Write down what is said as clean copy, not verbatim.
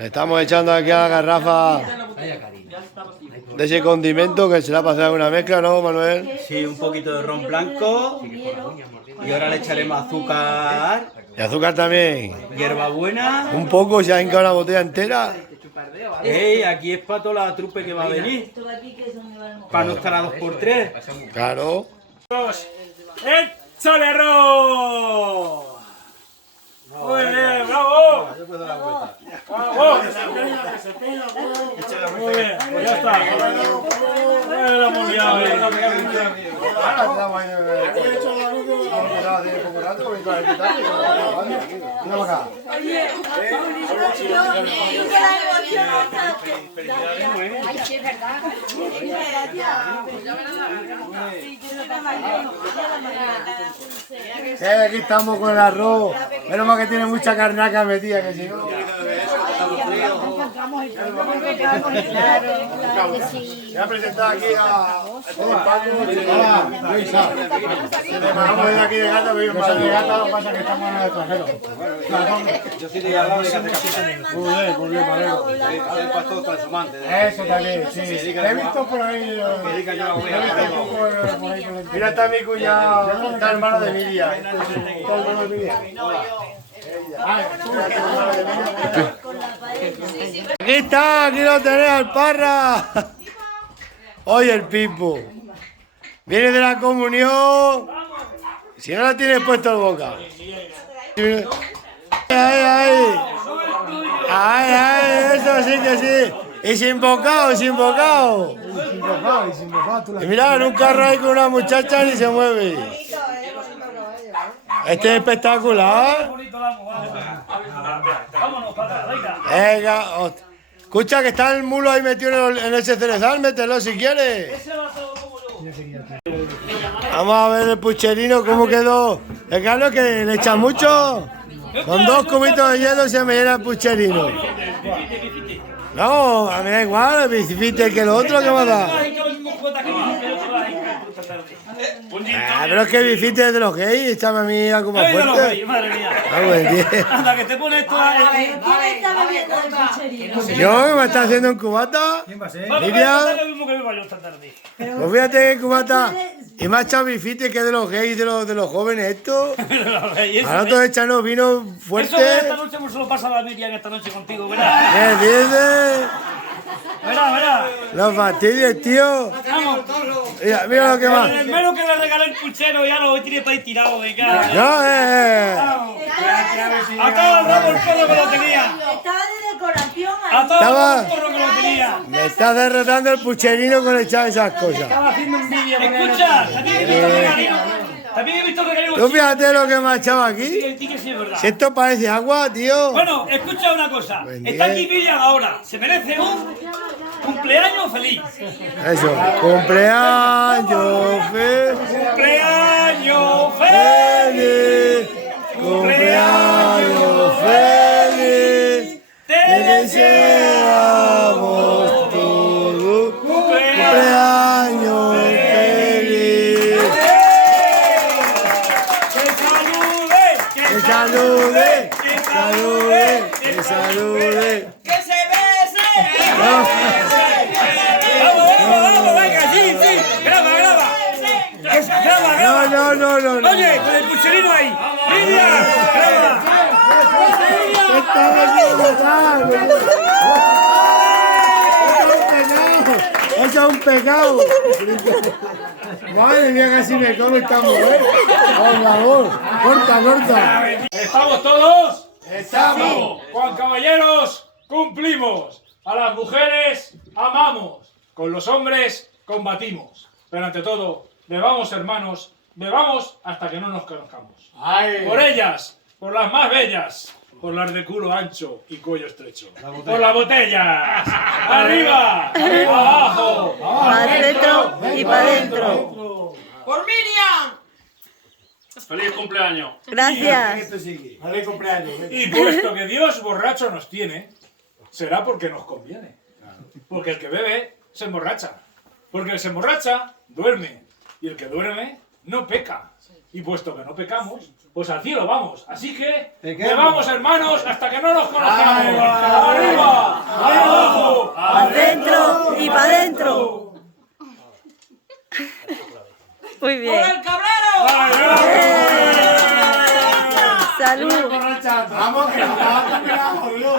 Le estamos echando aquí a la garrafa de ese condimento que será para hacer una mezcla, ¿no, Manuel? Sí, un poquito de ron blanco. Y ahora le echaremos azúcar. Y azúcar también. Hierbabuena. Un poco, se ha hincado una botella entera. Aquí es para toda la trupe que va a venir. Para no estar a 2x3. Claro. ¡Échale arroz! Muy bien, bravo. Bravo. Muy bien, pues ya está. Lo hemos liado, Aquí estamos con el arroz. Menos mal que tiene mucha carnaca metida, que si no. Voy a presentar aquí a Paco. Hola, Luisa. Vamos de aquí de Gata, pero yo de Gata, lo que pasa es que estamos en el extranjero. Yo soy de Gata, Muy bien, Manolo. Eso también, sí. He visto por ahí. Mira, está mi cuñado, está hermano de Miriam. Está hermano de Miriam. Aquí está, aquí lo tenés al Parra. Oye, el Pipo. Viene de la comunión. Si no la tienes puesto en boca. Ay, eso sí que sí. Y sin bocado, sin bocado. Y mira, en un carro ahí con una muchacha ni se mueve. Este es espectacular. Venga, escucha que está el mulo ahí metido en ese cerezal, mételo si quieres. Vamos a ver el pucherino cómo quedó. El Carlos que le echa mucho. Con 2 cubitos de hielo se me llena el pucherino. No, a mí da igual, el bicifite que lo otro que me ha dado. Pero es que el bicifite es de los gays, échame a mí algo más fuerte. Madre mía. Anda, que te pones esto ¿Yo que me está haciendo un cubata? Miriam. Pues fíjate que cubata. Y me ha echado bifite que es de los gays, de los jóvenes esto. A nosotros echarnos vino fuerte. Eso esta noche se lo pasa a la Miriam esta noche contigo, verás. ¿Qué dices? Verás. Los fastidios, tío. Mira lo que más. El menos que le regalé el puchero ya lo tiene para ir tirado, venga. No, Acaba el rabo el porro que lo tenía. Estaba de decoración ahí. Acaba el porro que lo tenía. Me está derrotando el pucherino con echar esas cosas. Estaba haciendo un vídeo. Escucha, también he visto regalero. Tú fíjate lo que me ha echado aquí. Sí, que sí es verdad. Si esto parece agua, tío. Bueno, escucha una cosa. Está aquí Miriam ahora. Se merece un cumpleaños feliz. Eso, cumpleaños feliz. Cumpleaños feliz. Cumpleaños feliz. Te deseamos todos. Cumpleaños feliz. Que salude. Que salude. Que salude. ¡Que se bese! ¡Vamos, venga! ¡Sí! ¡Graba! No. Oye, con el pucherino ahí. ¡Miriam! ¡Graba! Eso es un pecado. Madre mía, casi me como esta mujer. Por favor, corta. ¿Estamos todos? Estamos. Juan Caballeros, cumplimos. A las mujeres amamos. Con los hombres combatimos. Pero ante todo, bebamos hermanos, bebamos hasta que no nos conozcamos. Por ellas, por las más bellas, por las de culo ancho y cuello estrecho. Por las botellas. Arriba, abajo, Para adentro y para adentro. ¡Por Miriam! ¡Feliz cumpleaños! Gracias. Feliz cumpleaños. Y puesto que Dios borracho nos tiene, será porque nos conviene. Porque el que bebe se emborracha. Porque el que se emborracha duerme. Y el que duerme no peca. Y puesto que no pecamos, pues al cielo vamos. Así que bebamos, hermanos, hasta que no nos conozcamos. ¡Arriba! Muy bien. ¡Por el cabrero! Salud. Vamos, que la jodió.